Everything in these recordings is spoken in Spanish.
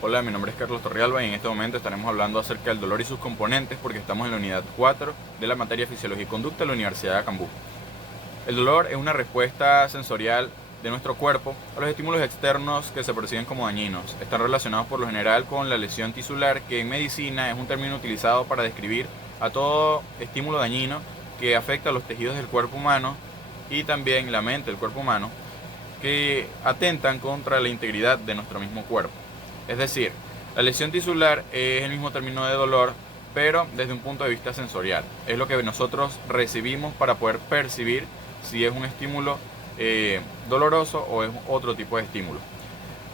Hola, mi nombre es Carlos Torrealba y en este momento estaremos hablando acerca del dolor y sus componentes porque estamos en la unidad 4 de la materia Fisiología y Conducta de la Universidad de Acambú. El dolor es una respuesta sensorial de nuestro cuerpo a los estímulos externos que se perciben como dañinos. Están relacionados por lo general con la lesión tisular, que en medicina es un término utilizado para describir a todo estímulo dañino que afecta a los tejidos del cuerpo humano y también la mente del cuerpo humano, que atentan contra la integridad de nuestro mismo cuerpo. Es decir, la lesión tisular es el mismo término de dolor, pero desde un punto de vista sensorial. Es lo que nosotros recibimos para poder percibir si es un estímulo doloroso o es otro tipo de estímulo.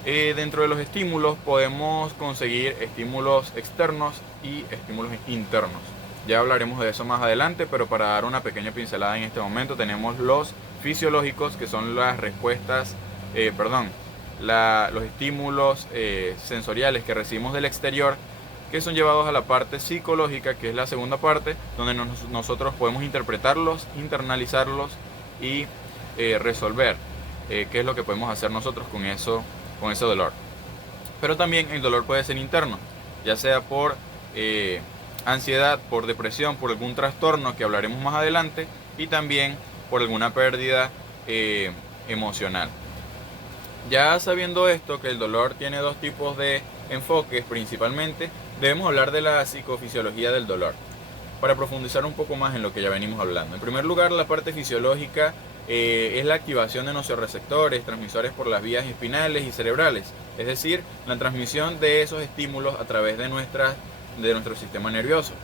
Dentro de los estímulos podemos conseguir estímulos externos y estímulos internos. Ya hablaremos de eso más adelante, pero para dar una pequeña pincelada en este momento tenemos los fisiológicos, que son las respuestas, los estímulos sensoriales que recibimos del exterior, que son llevados a la parte psicológica, que es la segunda parte, donde nosotros podemos interpretarlos, internalizarlos y resolver qué es lo que podemos hacer nosotros con ese dolor. Pero también el dolor puede ser interno, ya sea por ansiedad, por depresión, por algún trastorno que hablaremos más adelante, y también por alguna pérdida emocional. Ya sabiendo esto, que el dolor tiene dos tipos de enfoques principalmente, debemos hablar de la psicofisiología del dolor, para profundizar un poco más en lo que ya venimos hablando. En primer lugar, la parte fisiológica es la activación de nociceptores, transmisores por las vías espinales y cerebrales, es decir, la transmisión de esos estímulos a través de nuestro sistema nervioso,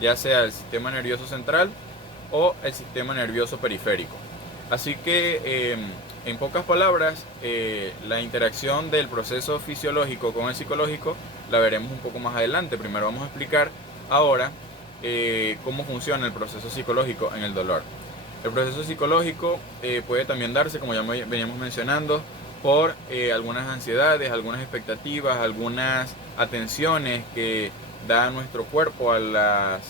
ya sea el sistema nervioso central o el sistema nervioso periférico. Así que, en pocas palabras, la interacción del proceso fisiológico con el psicológico la veremos un poco más adelante. Primero vamos a explicar ahora cómo funciona el proceso psicológico en el dolor. El proceso psicológico puede también darse, como ya veníamos mencionando, por algunas ansiedades, algunas expectativas, algunas atenciones que da nuestro cuerpo a las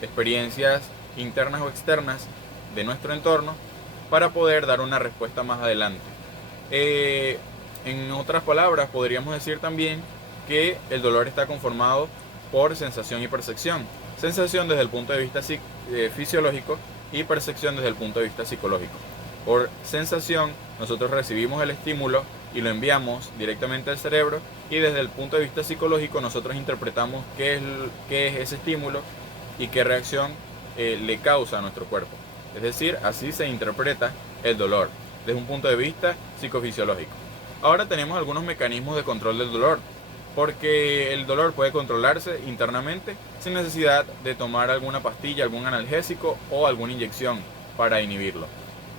experiencias internas o externas de nuestro entorno, para poder dar una respuesta más adelante. En otras palabras, podríamos decir también que el dolor está conformado por sensación y percepción. Sensación desde el punto de vista fisiológico y percepción desde el punto de vista psicológico. Por sensación, nosotros recibimos el estímulo y lo enviamos directamente al cerebro, y desde el punto de vista psicológico nosotros interpretamos qué es ese estímulo y qué reacción le causa a nuestro cuerpo. Es decir, así se interpreta el dolor desde un punto de vista psicofisiológico. Ahora tenemos algunos mecanismos de control del dolor, porque el dolor puede controlarse internamente sin necesidad de tomar alguna pastilla, algún analgésico o alguna inyección para inhibirlo.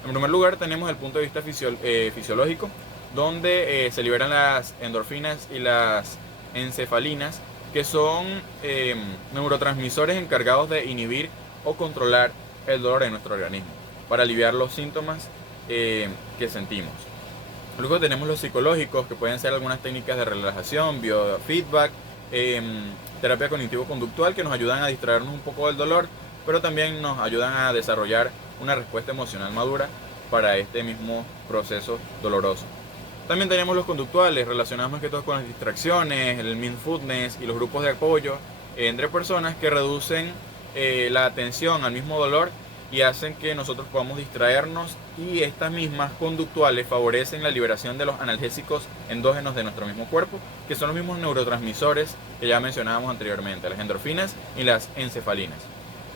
En primer lugar tenemos el punto de vista fisiológico, donde se liberan las endorfinas y las encefalinas, que son neurotransmisores encargados de inhibir o controlar el dolor en nuestro organismo, para aliviar los síntomas que sentimos. Luego tenemos los psicológicos, que pueden ser algunas técnicas de relajación, biofeedback, terapia cognitivo-conductual, que nos ayudan a distraernos un poco del dolor, pero también nos ayudan a desarrollar una respuesta emocional madura para este mismo proceso doloroso. También tenemos los conductuales, relacionados más que todo con las distracciones, el mindfulness y los grupos de apoyo entre personas, que reducen la atención al mismo dolor y hacen que nosotros podamos distraernos, y estas mismas conductuales favorecen la liberación de los analgésicos endógenos de nuestro mismo cuerpo, que son los mismos neurotransmisores que ya mencionábamos anteriormente, las endorfinas y las encefalinas.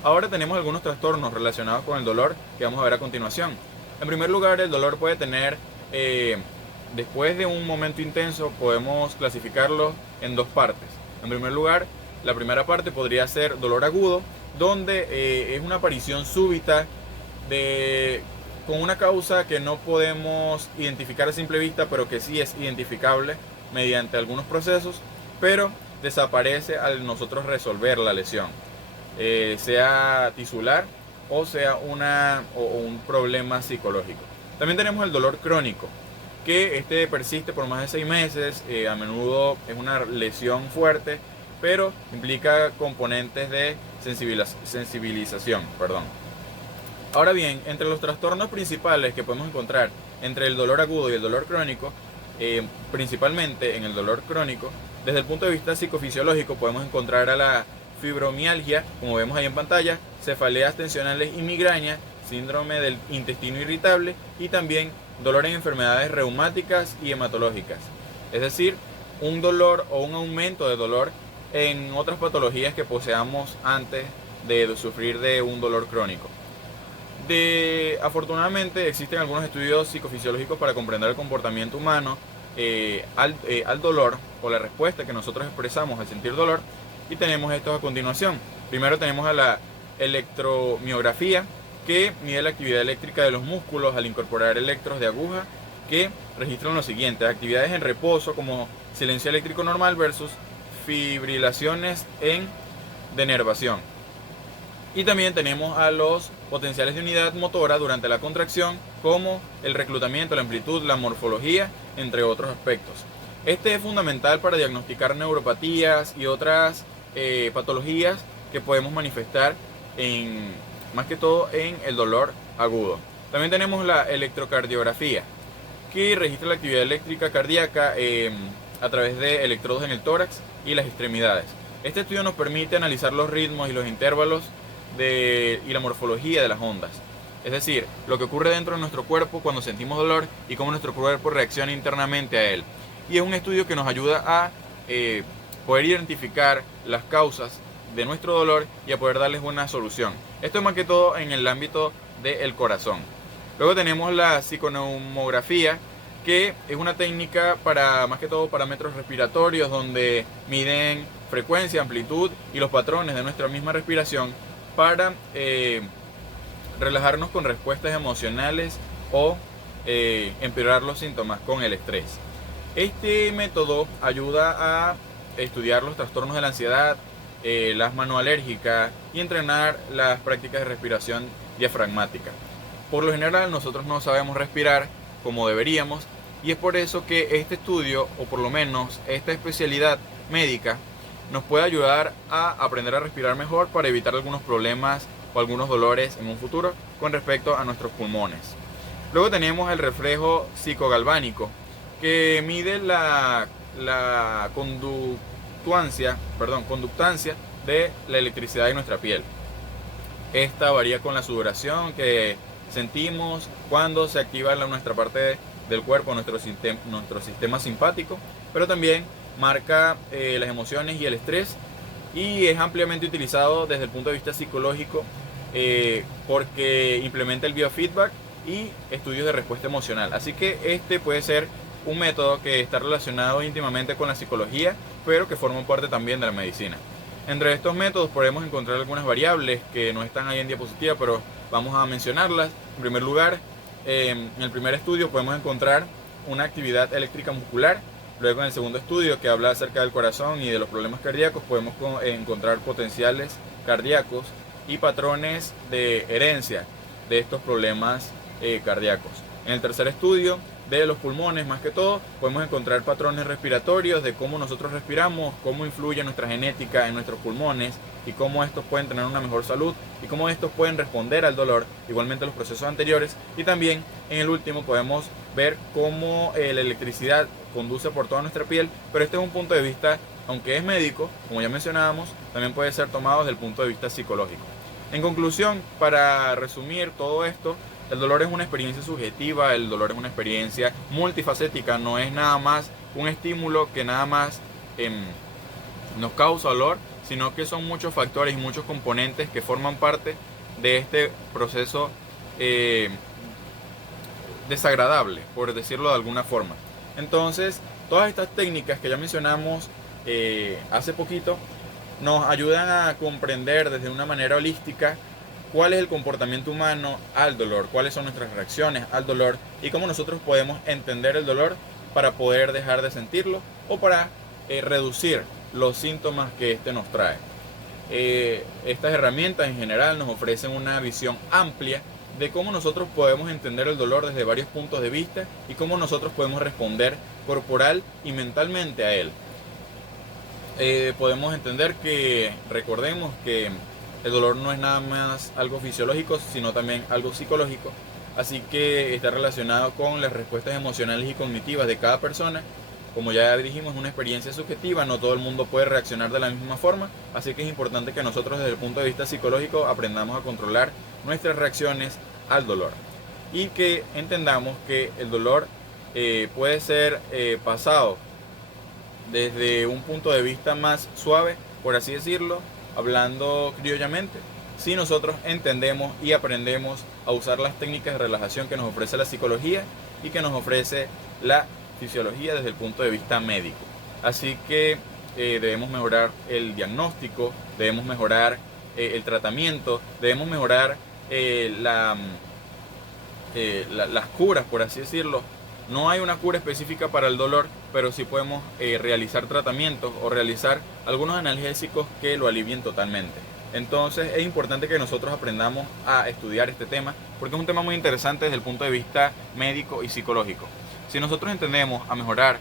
Ahora tenemos algunos trastornos relacionados con el dolor que vamos a ver a continuación. En primer lugar, el dolor puede tener, después de un momento intenso, podemos clasificarlo en dos partes. En primer lugar, la primera parte podría ser dolor agudo, donde es una aparición súbita con una causa que no podemos identificar a simple vista, pero que sí es identificable mediante algunos procesos, pero desaparece al nosotros resolver la lesión, sea tisular o sea un problema psicológico. También tenemos el dolor crónico, que persiste por más de 6 meses, a menudo es una lesión fuerte, pero implica componentes de sensibilización. Ahora bien, entre los trastornos principales que podemos encontrar entre el dolor agudo y el dolor crónico, principalmente en el dolor crónico. Desde el punto de vista psicofisiológico podemos encontrar a la fibromialgia, como vemos ahí en pantalla, cefaleas tensionales y migraña, síndrome del intestino irritable y también dolor en enfermedades reumáticas y hematológicas. Es decir, un dolor o un aumento de dolor en otras patologías que poseamos antes de sufrir de un dolor crónico. Afortunadamente existen algunos estudios psicofisiológicos para comprender el comportamiento humano al dolor o la respuesta que nosotros expresamos al sentir dolor, y tenemos estos a continuación. Primero tenemos a la electromiografía, que mide la actividad eléctrica de los músculos al incorporar electrodos de aguja que registran lo siguiente: actividades en reposo como silencio eléctrico normal versus fibrilaciones en denervación. Y también tenemos a los potenciales de unidad motora durante la contracción, como el reclutamiento, la amplitud, la morfología, entre otros aspectos. Este es fundamental para diagnosticar neuropatías y otras patologías que podemos manifestar más que todo en el dolor agudo. También tenemos la electrocardiografía, que registra la actividad eléctrica cardíaca a través de electrodos en el tórax y las extremidades. Este estudio nos permite analizar los ritmos y los intervalos y la morfología de las ondas. Es decir, lo que ocurre dentro de nuestro cuerpo cuando sentimos dolor y cómo nuestro cuerpo reacciona internamente a él. Y es un estudio que nos ayuda a poder identificar las causas de nuestro dolor y a poder darles una solución. Esto es más que todo en el ámbito del corazón. Luego tenemos la psiconeumografía, que es una técnica para más que todo parámetros respiratorios, donde miden frecuencia, amplitud y los patrones de nuestra misma respiración para relajarnos con respuestas emocionales o empeorar los síntomas con el estrés. Este método ayuda a estudiar los trastornos de la ansiedad, la asma no alérgica y entrenar las prácticas de respiración diafragmática. Por lo general nosotros no sabemos respirar como deberíamos, y es por eso que este estudio, o por lo menos esta especialidad médica, nos puede ayudar a aprender a respirar mejor para evitar algunos problemas o algunos dolores en un futuro con respecto a nuestros pulmones. Luego tenemos el reflejo psicogalvánico, que mide la conductancia de la electricidad en nuestra piel. Esta varía con la sudoración que sentimos cuando se activa nuestra parte del cuerpo, nuestro sistema simpático, pero también marca las emociones y el estrés, y es ampliamente utilizado desde el punto de vista psicológico porque implementa el biofeedback y estudios de respuesta emocional. Así que este puede ser un método que está relacionado íntimamente con la psicología, pero que forma parte también de la medicina. Entre estos métodos podemos encontrar algunas variables que no están ahí en diapositiva, pero vamos a mencionarlas. En primer lugar, en el primer estudio podemos encontrar una actividad eléctrica muscular. Luego, en el segundo estudio, que habla acerca del corazón y de los problemas cardíacos, podemos encontrar potenciales cardíacos y patrones de herencia de estos problemas cardíacos. En el tercer estudio, de los pulmones, más que todo, podemos encontrar patrones respiratorios, de cómo nosotros respiramos, cómo influye nuestra genética en nuestros pulmones y cómo estos pueden tener una mejor salud y cómo estos pueden responder al dolor, igualmente a los procesos anteriores. Y también en el último podemos ver cómo la electricidad conduce por toda nuestra piel, pero este es un punto de vista, aunque es médico, como ya mencionábamos, también puede ser tomado desde el punto de vista psicológico. En conclusión, para resumir todo esto, el dolor es una experiencia subjetiva, el dolor es una experiencia multifacética, no es nada más un estímulo que nada más nos causa dolor, sino que son muchos factores y muchos componentes que forman parte de este proceso desagradable, por decirlo de alguna forma. Entonces, todas estas técnicas que ya mencionamos hace poquito nos ayudan a comprender desde una manera holística cuál es el comportamiento humano al dolor, cuáles son nuestras reacciones al dolor y cómo nosotros podemos entender el dolor para poder dejar de sentirlo o para reducir los síntomas que este nos trae. Estas herramientas en general nos ofrecen una visión amplia de cómo nosotros podemos entender el dolor desde varios puntos de vista y cómo nosotros podemos responder corporal y mentalmente a él. Podemos entender que, recordemos que el dolor no es nada más algo fisiológico, sino también algo psicológico, así que está relacionado con las respuestas emocionales y cognitivas de cada persona. Como ya dijimos, es una experiencia subjetiva, no todo el mundo puede reaccionar de la misma forma, así que es importante que nosotros desde el punto de vista psicológico aprendamos a controlar nuestras reacciones al dolor y que entendamos que el dolor puede ser pasado desde un punto de vista más suave, por así decirlo, hablando criollamente, si nosotros entendemos y aprendemos a usar las técnicas de relajación que nos ofrece la psicología y que nos ofrece la fisiología desde el punto de vista médico. Así que debemos mejorar el diagnóstico, debemos mejorar el tratamiento, debemos mejorar las curas, por así decirlo. No hay una cura específica para el dolor, pero sí podemos realizar tratamientos o realizar algunos analgésicos que lo alivien totalmente. Entonces es importante que nosotros aprendamos a estudiar este tema porque es un tema muy interesante desde el punto de vista médico y psicológico. Si nosotros entendemos a mejorar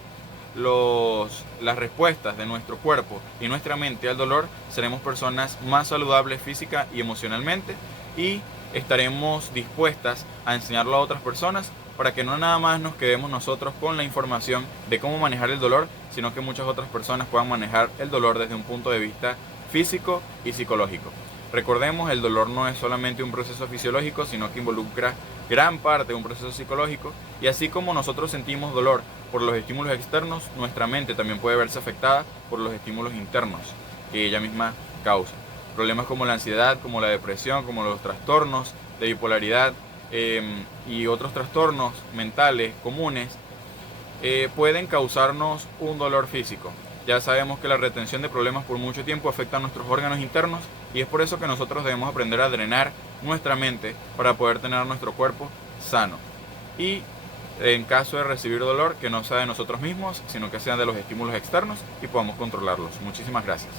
las respuestas de nuestro cuerpo y nuestra mente al dolor, seremos personas más saludables física y emocionalmente y estaremos dispuestas a enseñarlo a otras personas para que no nada más nos quedemos nosotros con la información de cómo manejar el dolor, sino que muchas otras personas puedan manejar el dolor desde un punto de vista físico y psicológico. Recordemos, el dolor no es solamente un proceso fisiológico, sino que involucra gran parte de un proceso psicológico, y así como nosotros sentimos dolor por los estímulos externos, nuestra mente también puede verse afectada por los estímulos internos que ella misma causa. Problemas como la ansiedad, como la depresión, como los trastornos de bipolaridad y otros trastornos mentales comunes pueden causarnos un dolor físico. Ya sabemos que la retención de problemas por mucho tiempo afecta a nuestros órganos internos y es por eso que nosotros debemos aprender a drenar nuestra mente para poder tener nuestro cuerpo sano. Y en caso de recibir dolor, que no sea de nosotros mismos, sino que sea de los estímulos externos y podamos controlarlos. Muchísimas gracias.